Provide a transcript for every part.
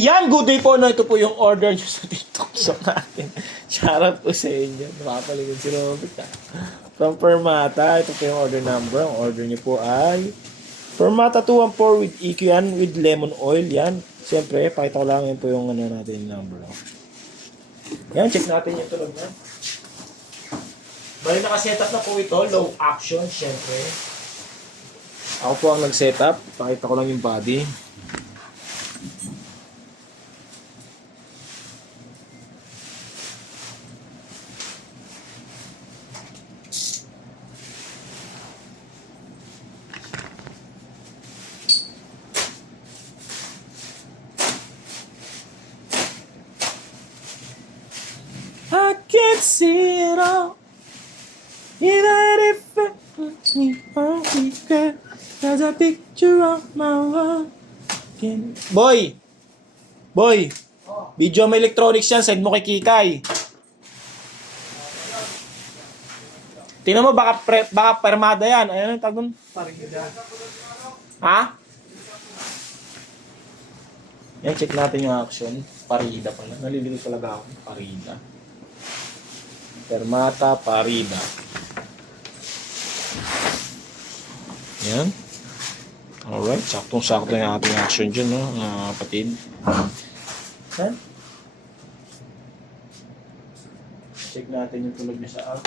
Ayan, good day po. No, ito po yung order nyo sa TikTok shop natin. Shoutout po sa inyo. Nakapaligod si Robert. From Permata, ito po yung order number. Ang order nyo po ay Permata 214 with EQ yan, with lemon oil. Yan. Siyempre, pakita ko lang yun po yung ano natin yung number. Yan, check natin yung tulog na. Bali naka-setup na po ito. Low action, siyempre. Ako po ang nag-setup. Pakita ko lang yung body. I can't see it all. Even if it puts me on regret, there's a picture of my wall. Boy! Boy! Video may electronics yan. Send mo kay Kikay. Tingnan mo, baka permada yan. Ayan ang tagon. Ha? Yan, check natin yung action. Parida pala. Nalilito talaga ako. Parida. Permata Parida. Yan. Alright. Saktong-sakto yung ating action dyan, no? Kapatid. Yan. Check natin yung tulog niya sa app.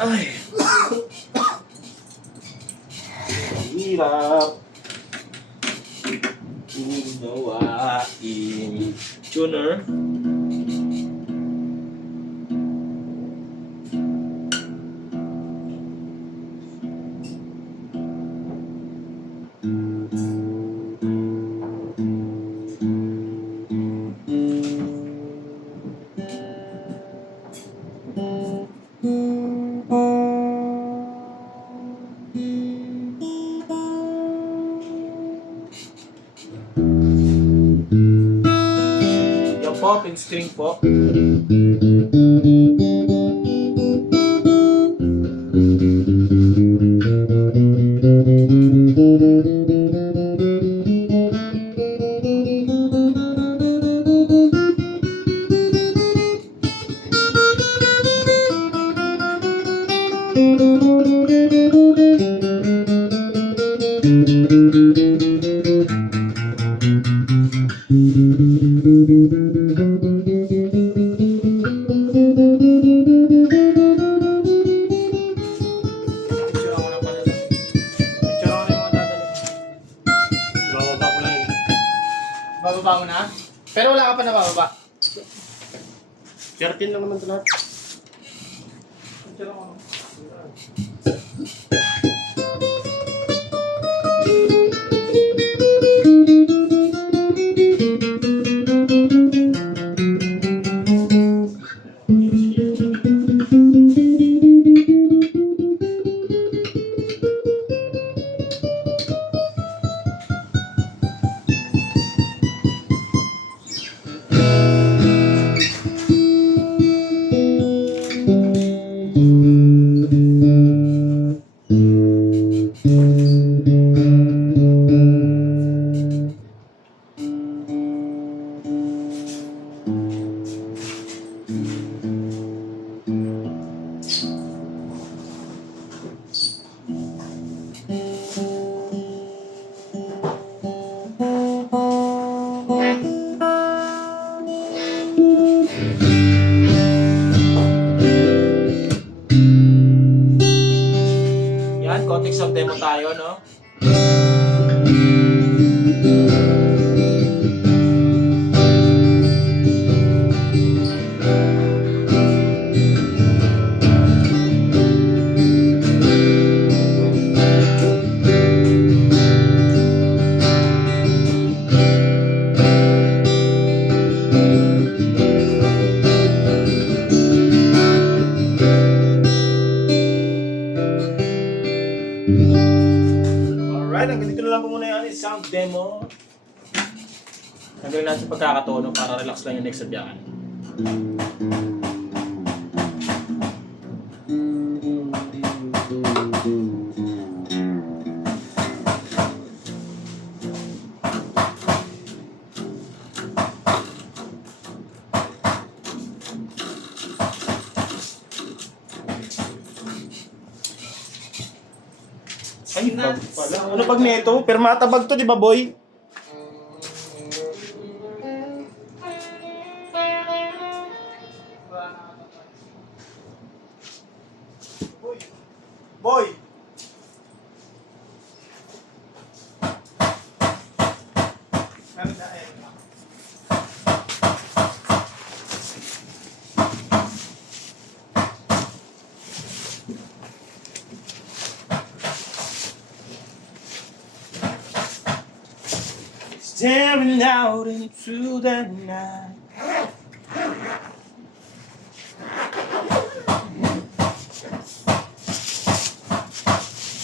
Ay. Hirap. Unawain. Tuner. Yan po, pin string po. Bababa mo na? Pero wala ka pa nabababa. 13 lang naman ito lahat. Yan, context of demo tayo, no? Alright, hanggang dito na lang po muna yan. Sound demo. Hanggang natin pagkakatono para relax lang yung next sadyaan. Ay, bag pala. Ano bag nito? Permata bag to, di ba, boy? Boy! Staring out into the night.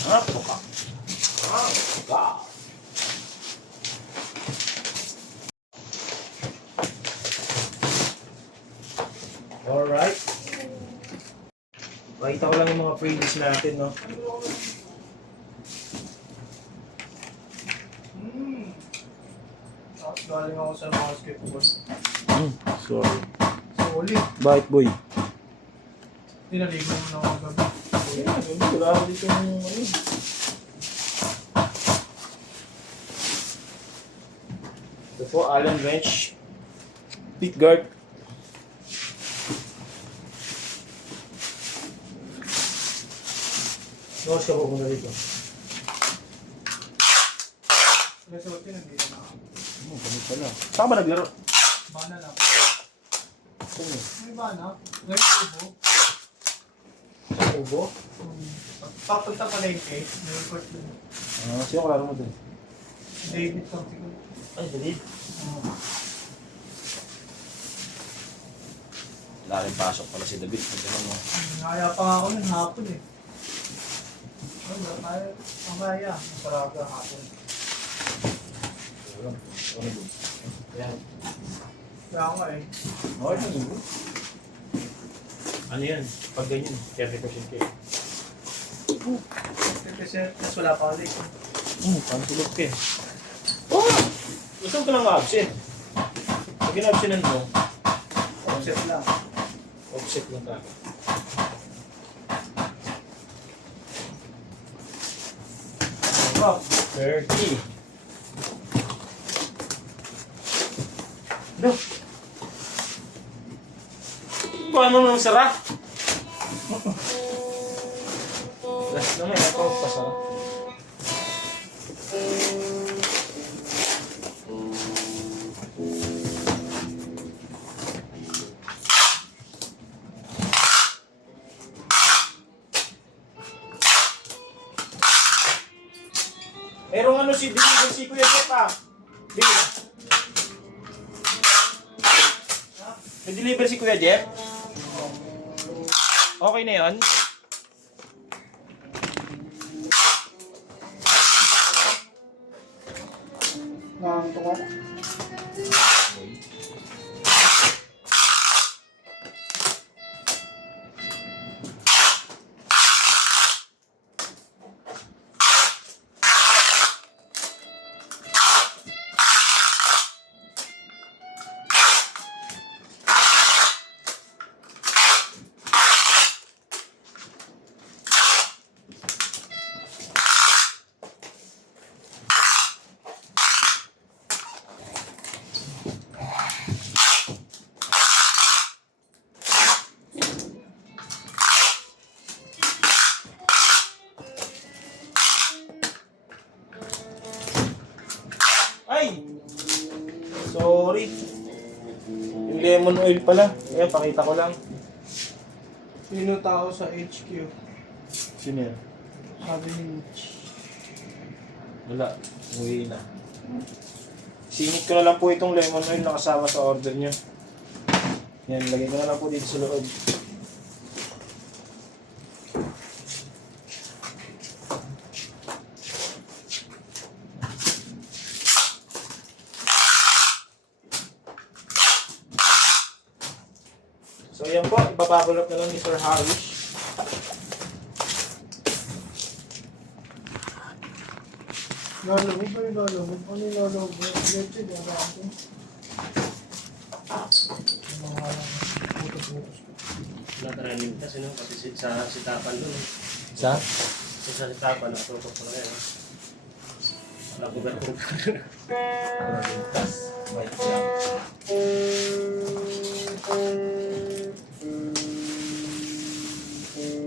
Napaka. God. Alright. Makita ko lang yung mga previous natin, no? Galing ako sa basketball. Sorry. Solid. Bakit, boy? Tinaligo mo na ako gabi. Wala ko dito yung ano. Ito po, Allen wrench. Pit guard. Nuwas ka po muna dito. Resort yun, hindi na ako. Ganun pala. Saan ka ba naglaro? Bana lang. Saan yun? May bana? Ngayon ubo. Sa Ubo? Papunta palengke. May resort dun. Sino kalaro mo dun? David something. Ay, David. Laking pasok pala si David. Ganun mo. Nangaya pa nga ako ng hapon eh. Ano ba tayo? Mamaya. Masaraga hapon. Yan. Kaya ako eh. Okay. Ano yan? Pag ganyan, 30% kayo. Kasi mas wala pa ulit. Pantulog ka eh. Oh! Gusto ko lang ma-absent. Pag in-absentan mo, Offset lang. offset lang tayo. Wow. 30. No. Paano nang sarap? Last naman, ako pasarap. Merong ano si Deliver si Kuya Jeff ah. Deliver. May deliver si Kuya Jeff? Okay na yun? Nakakanto ka na. Ay! Sorry. Yung lemon oil pala. Ayan, pakita ko lang. Sino tao sa HQ? Sino yan? Sabi ni Mitch. Wala. Uwi na. Singit ko na lang po itong lemon oil na kasama sa order nyo. Yan, lagay ko na lang po dito sa loob. So yan po, ibababalot na lang ni Sir Harish. Lalabog ba yung lalabog? Ano yung lalabog? Leche, di ba ako? Mga putos-putos ko. Natraining kasi no, kasi si Tapan doon. Sa? Si Salita pa, natutok ko na yan. Wala ko ba ito? Tas, wait lang.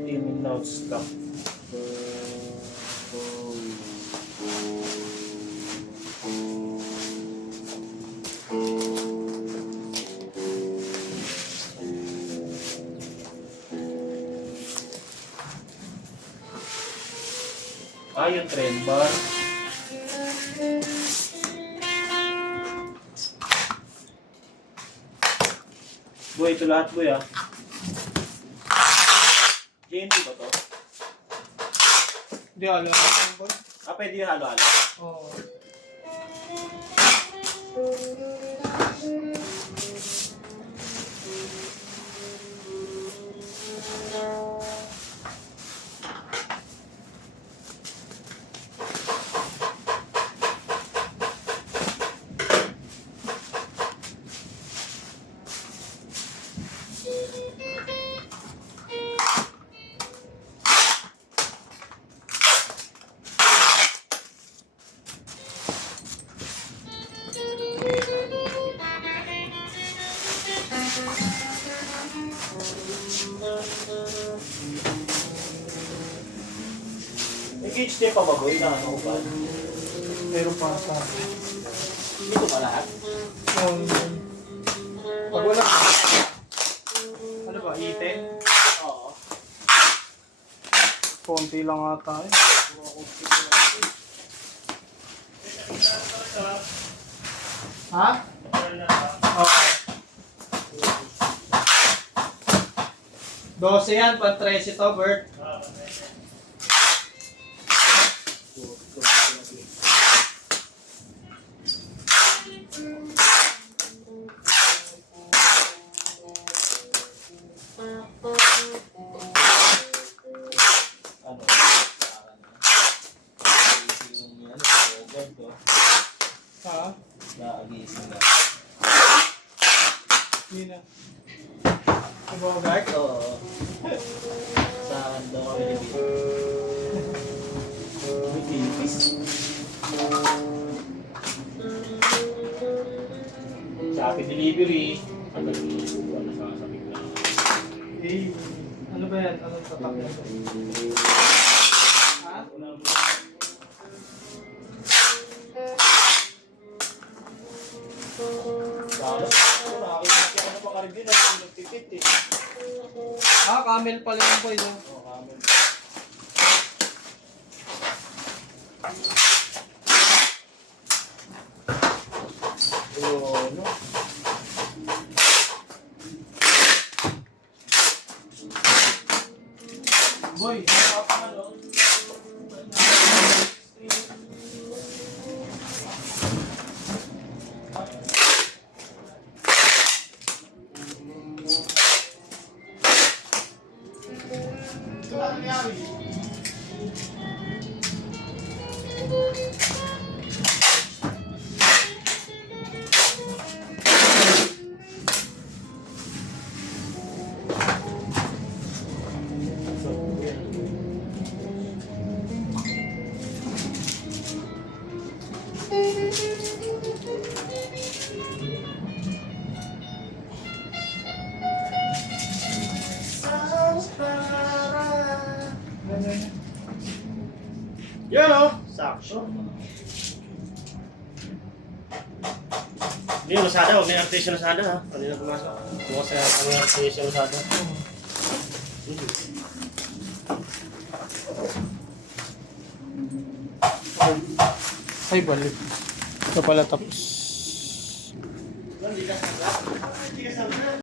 Team notes ka. Yung trend bar. Boy, ito lahat boy ah. JNT ba to? Hindi alam ko boy. Pwede yung halo-halo. Oo. May gauge tape pa ba boy na ano ba? Meron pa sa akin. Dito pa lahat? Pag wala. Ano ba? Iten? Oo. Konti lang ata eh. Ha? Okay. 12 yan, pan 13 to, Bert. Ano? Ha? Naagising na. Hindi na. Bogart? Oo. Saan daw kami ni Bill? May tipis. Shopee delivery. Ano sa sabi ko lang. Eh, ano ba yan? Anong tatak yan? Ha? Wala mo. Tapos, nakakita ko na pang review na hindi nagtipid eh. Ah, camel pala yung boy, no? Oo, kamen. Oo, no? Boy, Ano? Yan o! Sakso. Hindi, Lazada. Huwag na yung artist yung Lazada ha. Ano na pumasok? Bukas na ano yung artist yung Lazada. ay balik. Ito pala tapos.